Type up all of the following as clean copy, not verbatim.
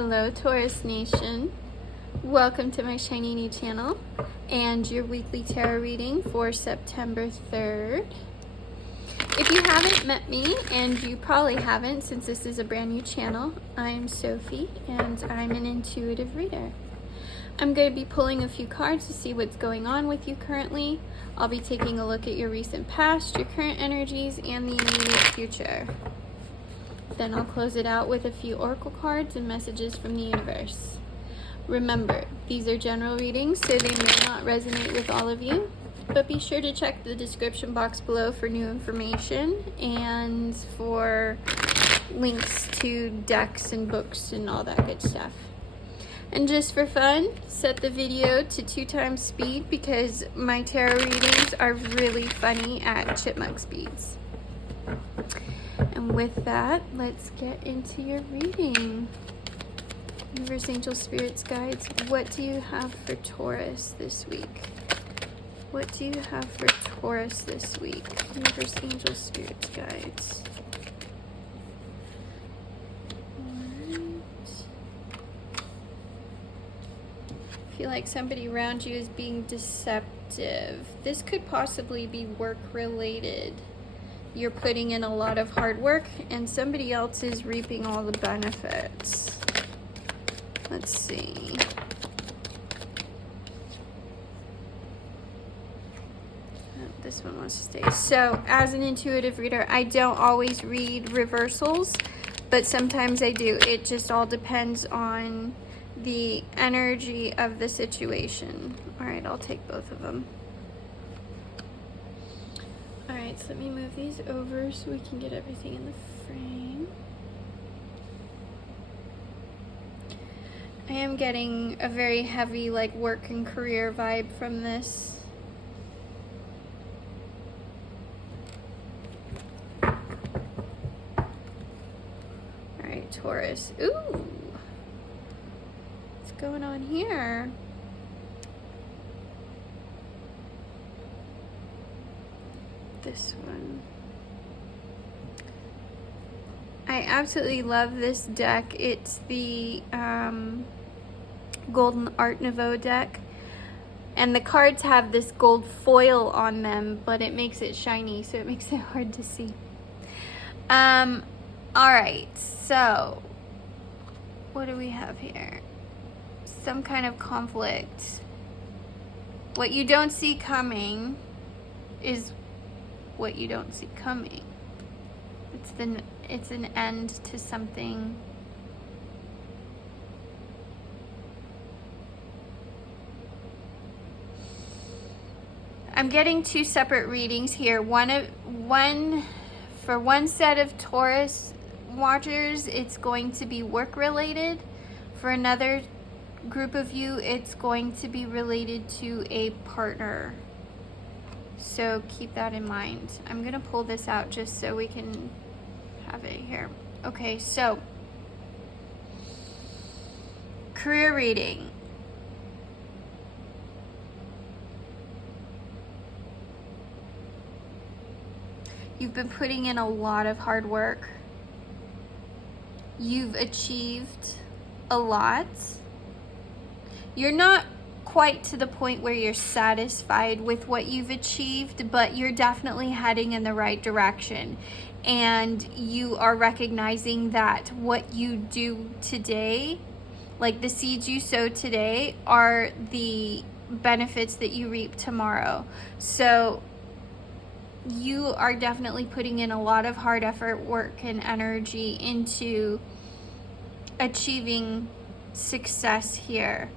Hello Taurus Nation, welcome to my shiny new channel and your weekly tarot reading for September 3rd. If you haven't met me, and you probably haven't since this is a brand new channel, I'm Sophie and I'm an intuitive reader. I'm going to be pulling a few cards to see what's going on with you currently. I'll be taking a look at your recent past, your current energies, and the immediate future. Then I'll close it out with a few oracle cards and messages from the universe. Remember, these are general readings, so they may not resonate with all of you, but be sure to check the description box below for new information and for links to decks and books and all that good stuff. And just for fun, set the video to 2x speed because my tarot readings are really funny at chipmunk speeds. And with that, let's get into your reading. Universe, angels, spirits, guides, what do you have for Taurus this week? What do you have for Taurus this week? Universe, angels, spirits, guides. I feel like somebody around you is being deceptive. This could possibly be work related. You're putting in a lot of hard work and somebody else is reaping all the benefits. Let's see. Oh, this one wants to stay. So as an intuitive reader, I don't always read reversals, but sometimes I do. It just all depends on the energy of the situation. All right, I'll take both of them. All right, so let me move these over so we can get everything in the frame. I am getting a very heavy like work and career vibe from this. All right, Taurus. Ooh. What's going on here? This one. I absolutely love this deck. It's the Golden Art Nouveau deck. And the cards have this gold foil on them, but it makes it shiny, so it makes it hard to see. Alright, so what do we have here? Some kind of conflict. What you don't see coming is what you don't see coming. It's an end to something. I'm getting two separate readings here. For one set of Taurus watchers, it's going to be work related. For another group of you, it's going to be related to a partner. So keep that in mind. I'm gonna pull this out just so we can have it here. Okay, so career reading. You've been putting in a lot of hard work. You've achieved a lot. You're not quite to the point where you're satisfied with what you've achieved, but you're definitely heading in the right direction. And you are recognizing that what you do today, like the seeds you sow today, are the benefits that you reap tomorrow. So you are definitely putting in a lot of hard effort, work, and energy into achieving success here.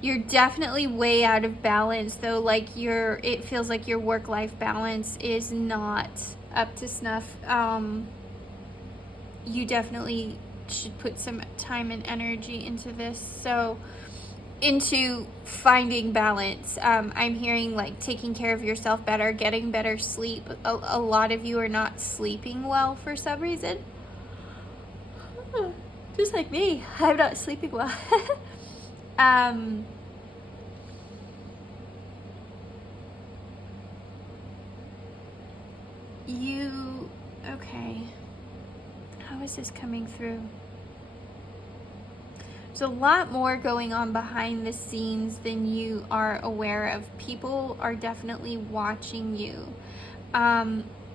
You're definitely way out of balance though, like it feels like your work-life balance is not up to snuff. You definitely should put some time and energy into this. So into finding balance. I'm hearing like taking care of yourself better, getting better sleep. A lot of you are not sleeping well for some reason. Just like me, I'm not sleeping well. Okay, how is this coming through? There's a lot more going on behind the scenes than you are aware of. People are definitely watching you.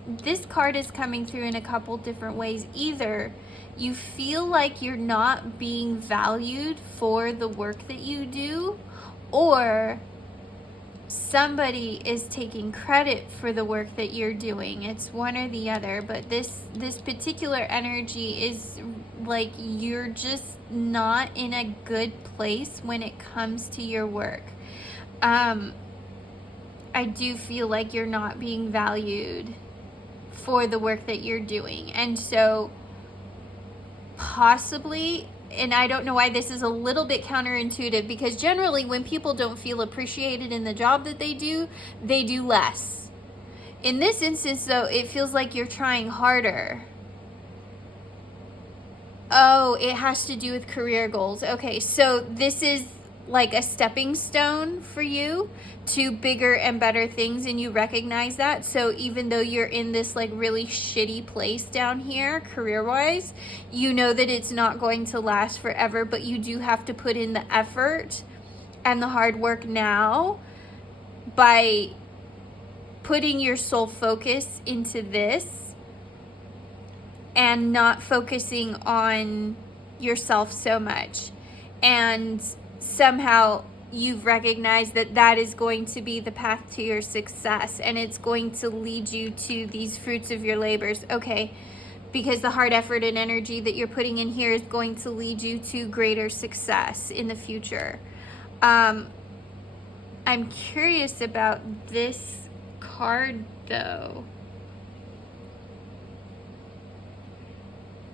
This card is coming through in a couple different ways. Either you feel like you're not being valued for the work that you do, or somebody is taking credit for the work that you're doing. It's one or the other, but this particular energy is like you're just not in a good place when it comes to your work. I do feel like you're not being valued for the work that you're doing. And so possibly, and I don't know why this is a little bit counterintuitive, because generally when people don't feel appreciated in the job that they do less. In this instance though, it feels like you're trying harder. Oh, it has to do with career goals. Okay, so this is like a stepping stone for you to bigger and better things, and you recognize that. So even though you're in this like really shitty place down here career-wise, you know that it's not going to last forever, but you do have to put in the effort and the hard work now by putting your sole focus into this and not focusing on yourself so much. And somehow you've recognized that that is going to be the path to your success, and it's going to lead you to these fruits of your labors. Okay, because the hard effort and energy that you're putting in here is going to lead you to greater success in the future. I'm curious about this card though.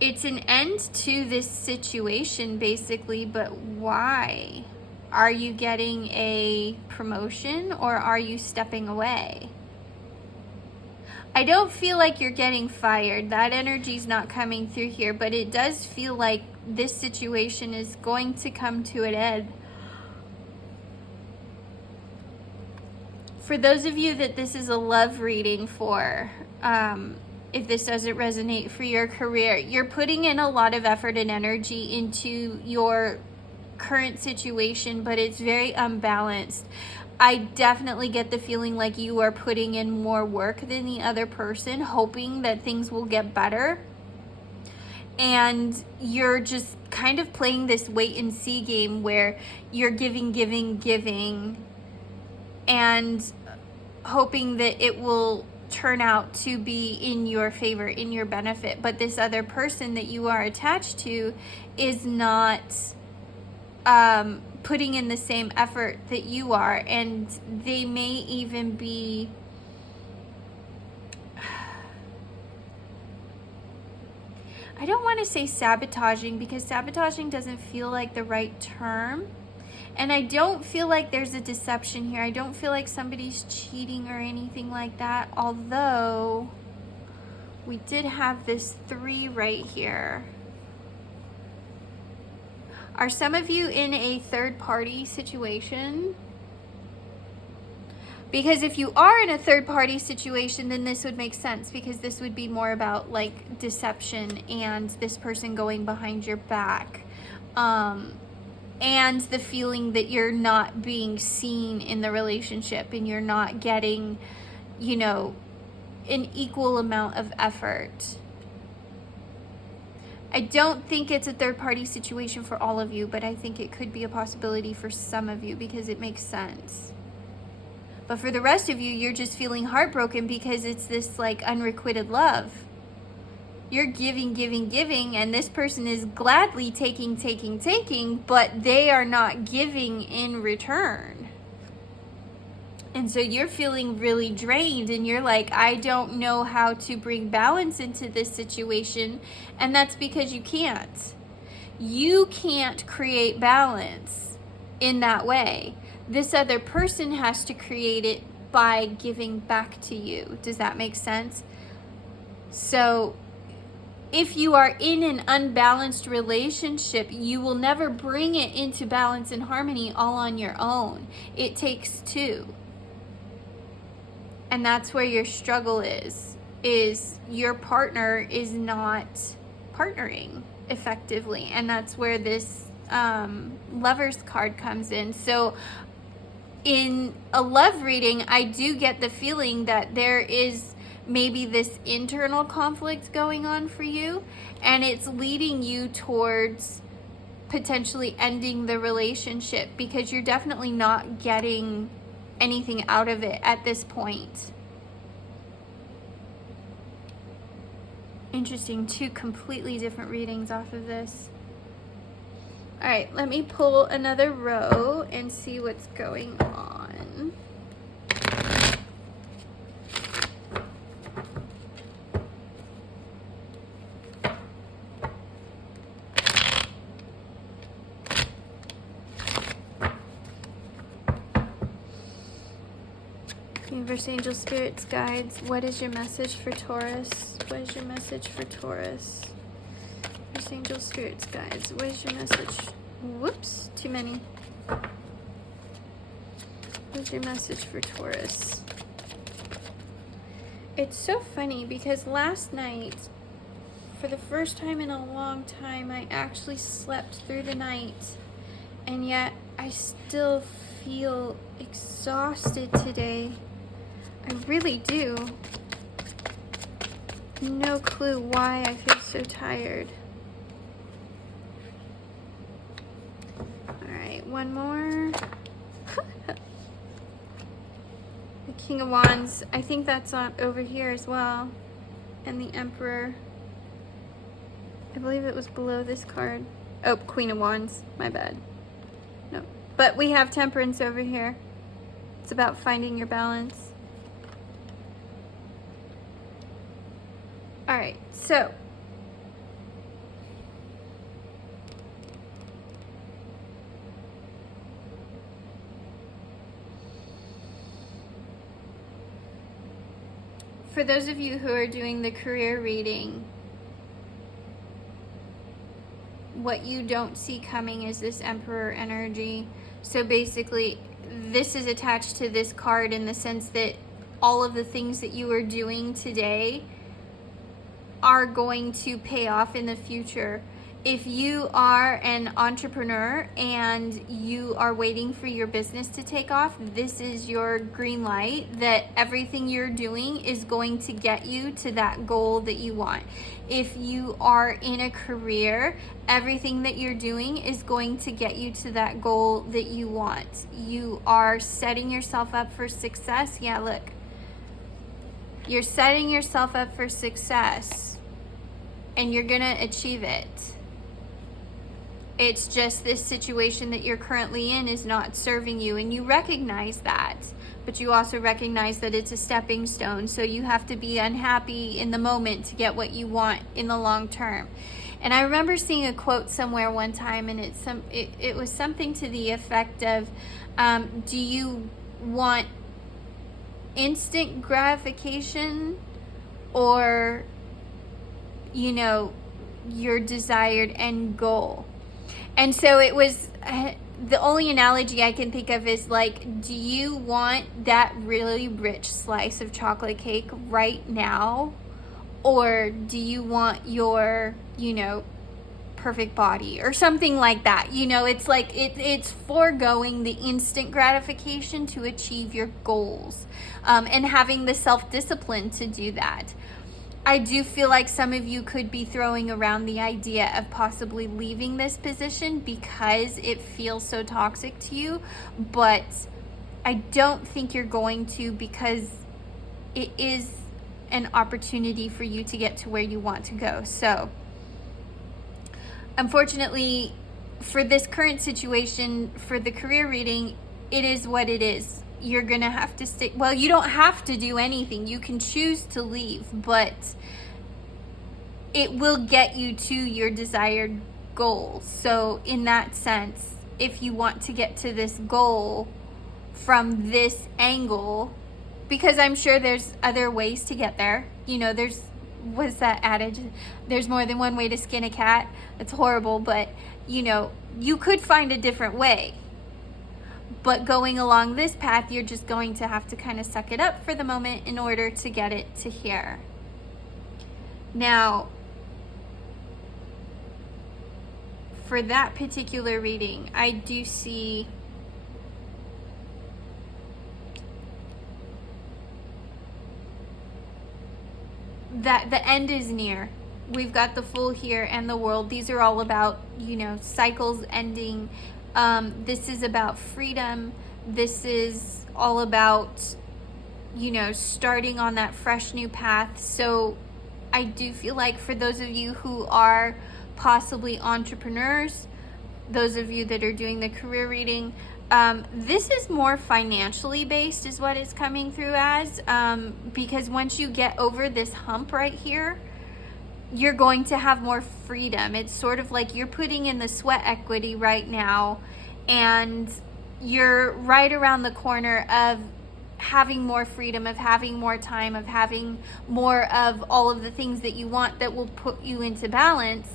It's an end to this situation basically, but why? Are you getting a promotion or are you stepping away? I don't feel like you're getting fired. That energy's not coming through here, but it does feel like this situation is going to come to an end. For those of you that this is a love reading for, if this doesn't resonate for your career, you're putting in a lot of effort and energy into your current situation, but it's very unbalanced. I definitely get the feeling like you are putting in more work than the other person, hoping that things will get better. And you're just kind of playing this wait and see game where you're giving, and hoping that it will turn out to be in your favor, in your benefit. But this other person that you are attached to is not putting in the same effort that you are, and they may even be I don't want to say sabotaging, because sabotaging doesn't feel like the right term. And I don't feel like there's a deception here. I don't feel like somebody's cheating or anything like that. Although we did have this 3 right here. Are some of you in a third-party situation? Because if you are in a third-party situation, then this would make sense, because this would be more about like deception and this person going behind your back. And the feeling that you're not being seen in the relationship and you're not getting, you know, an equal amount of effort. I don't think it's a third-party situation for all of you, but I think it could be a possibility for some of you because it makes sense. But for the rest of you, you're just feeling heartbroken because it's this like unrequited love. You're giving, and this person is gladly taking, but they are not giving in return. And so you're feeling really drained, and you're like, I don't know how to bring balance into this situation. And that's because you can't. You can't create balance in that way. This other person has to create it by giving back to you. Does that make sense? So if you are in an unbalanced relationship, you will never bring it into balance and harmony all on your own. It takes 2. And that's where your struggle is your partner is not partnering effectively. And that's where this Lover's card comes in. So in a love reading, I do get the feeling that there is maybe this internal conflict going on for you, and it's leading you towards potentially ending the relationship because you're definitely not getting anything out of it at this point. Interesting, two completely different readings off of this. All right, let me pull another row and see what's going on. Universe, angel, spirits, guides, what is your message for Taurus? What is your message for Taurus? Universe, angel, spirits, guides, what is your message? Whoops, too many. What is your message for Taurus? It's so funny because last night, for the first time in a long time, I actually slept through the night, and yet I still feel exhausted today. I really do. No clue why I feel so tired. Alright, one more. The King of Wands. I think that's on over here as well. And the Emperor. I believe it was below this card. Oh, Queen of Wands. My bad. No. But we have Temperance over here. It's about finding your balance. All right, so for those of you who are doing the career reading, what you don't see coming is this Emperor energy. So basically, this is attached to this card in the sense that all of the things that you are doing today are going to pay off in the future. If you are an entrepreneur and you are waiting for your business to take off, this is your green light that everything you're doing is going to get you to that goal that you want. If you are in a career, everything that you're doing is going to get you to that goal that you want. You are setting yourself up for success. Yeah, look. You're setting yourself up for success, and you're gonna achieve it. It's just this situation that you're currently in is not serving you, and you recognize that, but you also recognize that it's a stepping stone, so you have to be unhappy in the moment to get what you want in the long term. And I remember seeing a quote somewhere one time, and it was something to the effect of, do you want instant gratification or, you know, your desired end goal? And so it was, the only analogy I can think of is like, do you want that really rich slice of chocolate cake right now? Or do you want your, you know, perfect body or something like that? You know, it's like, it's foregoing the instant gratification to achieve your goals, and having the self-discipline to do that. I do feel like some of you could be throwing around the idea of possibly leaving this position because it feels so toxic to you, but I don't think you're going to, because it is an opportunity for you to get to where you want to go. So unfortunately, for this current situation, for the career reading, it is what it is. You're gonna have to stick. Well, you don't have to do anything. You can choose to leave, but it will get you to your desired goal. So in that sense, if you want to get to this goal from this angle, because I'm sure there's other ways to get there. You know, what's that adage? There's more than one way to skin a cat. It's horrible, but you know, you could find a different way. But going along this path, you're just going to have to kind of suck it up for the moment in order to get it to here. Now, for that particular reading, I do see that the end is near. We've got the Fool here and the World. These are all about, you know, cycles ending. This is about freedom. This is all about, you know, starting on that fresh new path. So I do feel like for those of you who are possibly entrepreneurs, those of you that are doing the career reading, this is more financially based is what it's coming through as, because once you get over this hump right here, you're going to have more freedom. It's sort of like you're putting in the sweat equity right now, and you're right around the corner of having more freedom, of having more time, of having more of all of the things that you want that will put you into balance.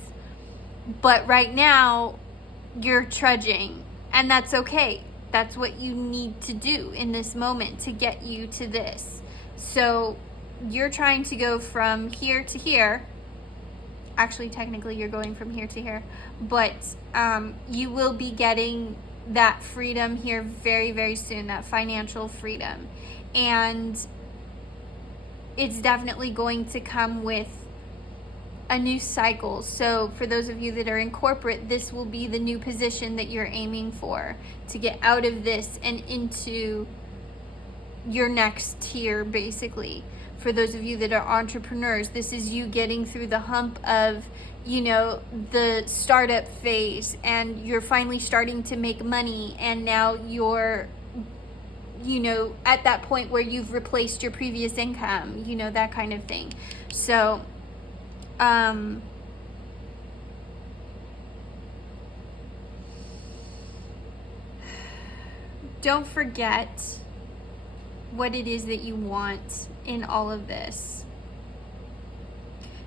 But right now, you're trudging, and that's okay. That's what you need to do in this moment to get you to this. So you're trying to go from here to here. Actually, technically, you're going from here to here, but you will be getting that freedom here very, very soon, that financial freedom. And it's definitely going to come with a new cycle. So for those of you that are in corporate, this will be the new position that you're aiming for, to get out of this and into your next tier, basically. For those of you that are entrepreneurs, this is you getting through the hump of, you know, the startup phase, and you're finally starting to make money, and now you're, you know, at that point where you've replaced your previous income, you know, that kind of thing. So don't forget what it is that you want in all of this.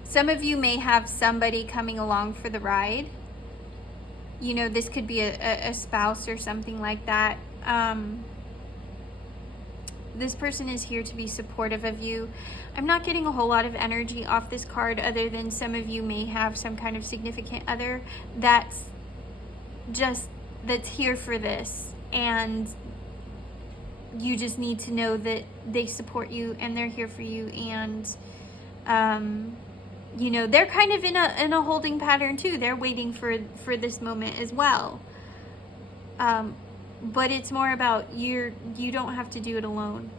Some of you may have somebody coming along for the ride. You know, this could be a spouse or something like that. This person is here to be supportive of you. I'm not getting a whole lot of energy off this card, other than some of you may have some kind of significant other that's here for this, and you just need to know that they support you and they're here for you. And you know, they're kind of in a holding pattern too. They're waiting for this moment as well. But it's more about you don't have to do it alone.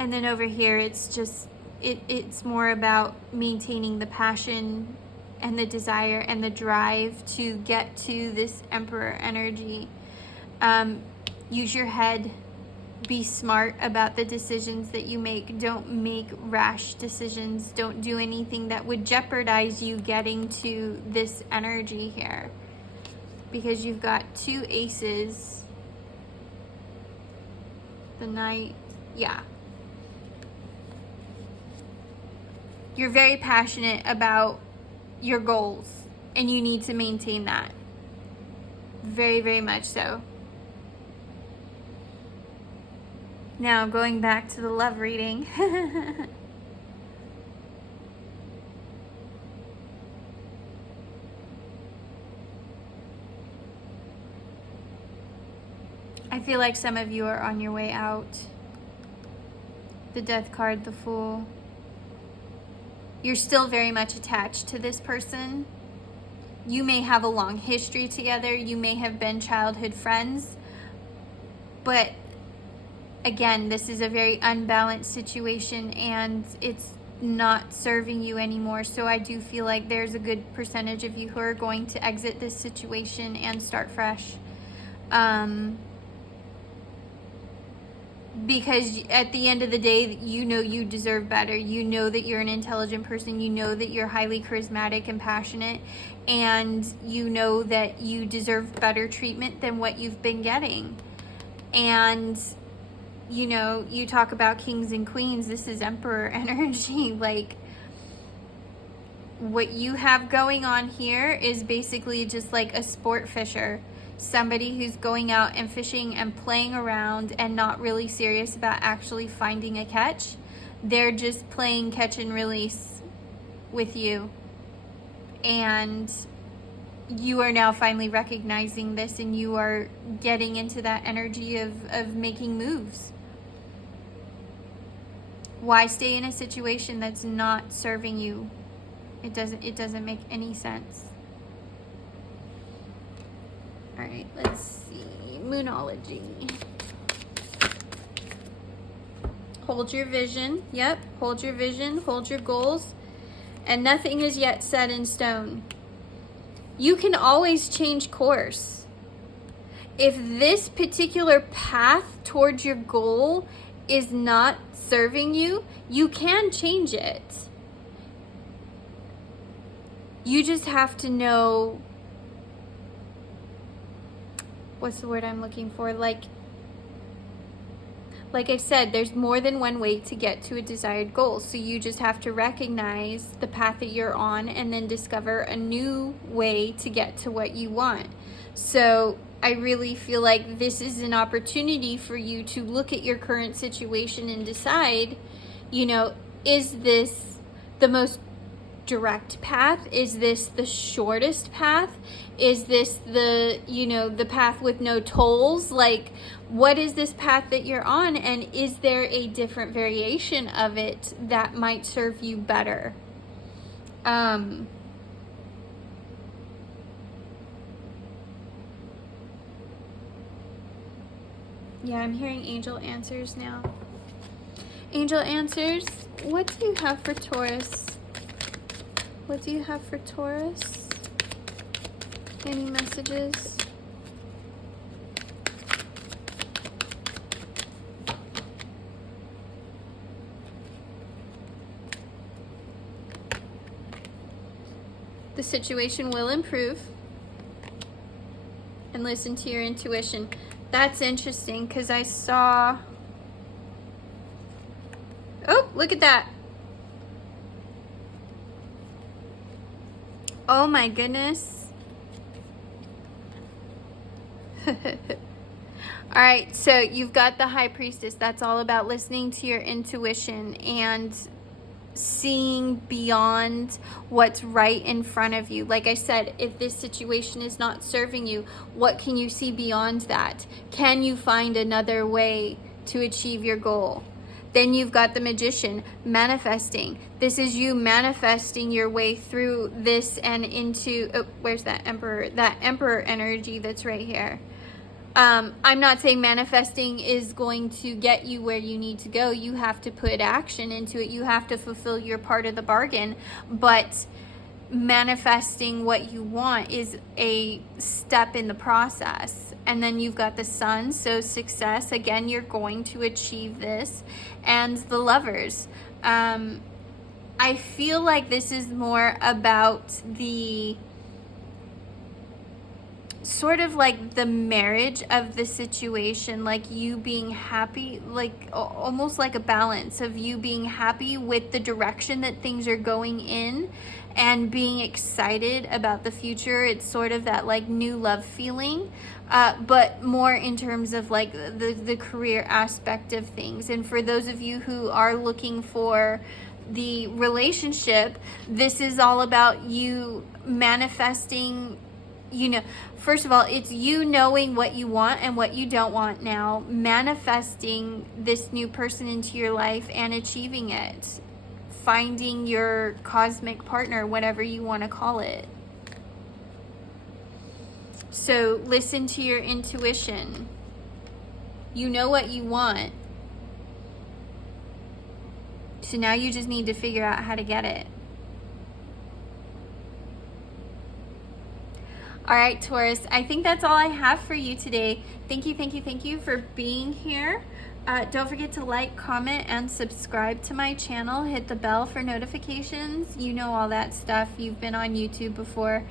And then over here, it's just, it's more about maintaining the passion and the desire and the drive to get to this Emperor energy. Use your head. Be smart about the decisions that you make. Don't make rash decisions. Don't do anything that would jeopardize you getting to this energy here. Because you've got two aces. The Knight, yeah. You're very passionate about your goals, and you need to maintain that. Very, very much so. Now, going back to the love reading. I feel like some of you are on your way out. The Death card, the Fool. You're still very much attached to this person. You may have a long history together. You may have been childhood friends. But again, this is a very unbalanced situation, and it's not serving you anymore. So I do feel like there's a good percentage of you who are going to exit this situation and start fresh. Because at the end of the day, you know you deserve better. You know that you're an intelligent person. You know that you're highly charismatic and passionate. And you know that you deserve better treatment than what you've been getting. And, you know, you talk about kings and queens. This is Emperor energy. Like, what you have going on here is basically just like a sport fisher. Somebody who's going out and fishing and playing around and not really serious about actually finding a catch. they're just playing catch and release with you. And you are now finally recognizing this, and you are getting into that energy of making moves. Why stay in a situation that's not serving you? It doesn't make any sense. All right, let's see. Moonology. Hold your vision. Yep, hold your vision, hold your goals, and nothing is yet set in stone. You can always change course. If this particular path towards your goal is not serving you, you can change it. You just have to know, what's the word I'm looking for? Like I said, there's more than one way to get to a desired goal. So you just have to recognize the path that you're on and then discover a new way to get to what you want. So I really feel like this is an opportunity for you to look at your current situation and decide, you know, is this the most direct path? Is this the shortest path? Is this the, you know, the path with no tolls? Like, what is this path that you're on, and is there a different variation of it that might serve you better? Yeah, I'm hearing angel answers now. Angel answers, what do you have for Taurus? What do you have for Taurus? Any messages? The situation will improve. And listen to your intuition. That's interesting, because I saw... Oh, look at that. Oh my goodness. All right, so you've got the High Priestess. That's all about listening to your intuition and seeing beyond what's right in front of you. Like I said, if this situation is not serving you, what can you see beyond that? Can you find another way to achieve your goal? Then you've got the Magician, manifesting. This is you manifesting your way through this and into, oh, where's that Emperor? That Emperor energy that's right here. I'm not saying manifesting is going to get you where you need to go. You have to put action into it. You have to fulfill your part of the bargain. But manifesting what you want is a step in the process. And then you've got the Sun, so success. Again, you're going to achieve this. And the Lovers. I feel like this is more about the sort of like the marriage of the situation, like you being happy, like almost like a balance of you being happy with the direction that things are going in and being excited about the future. It's sort of that like new love feeling, but more in terms of like the career aspect of things. And for those of you who are looking for the relationship, this is all about you manifesting. You know, first of all, it's you knowing what you want and what you don't want now, manifesting this new person into your life and achieving it, finding your cosmic partner, whatever you want to call it. So listen to your intuition. You know what you want. So now you just need to figure out how to get it. All right, Taurus, I think that's all I have for you today. Thank you for being here. Don't forget to like, comment, and subscribe to my channel. Hit the bell for notifications. You know all that stuff. You've been on YouTube before.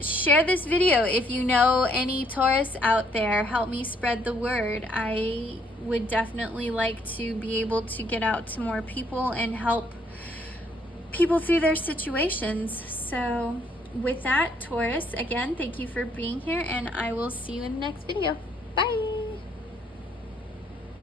Share this video if you know any Taurus out there. Help me spread the word. I would definitely like to be able to get out to more people and help people through their situations. So with that, Taurus, again, thank you for being here, and I will see you in the next video. Bye.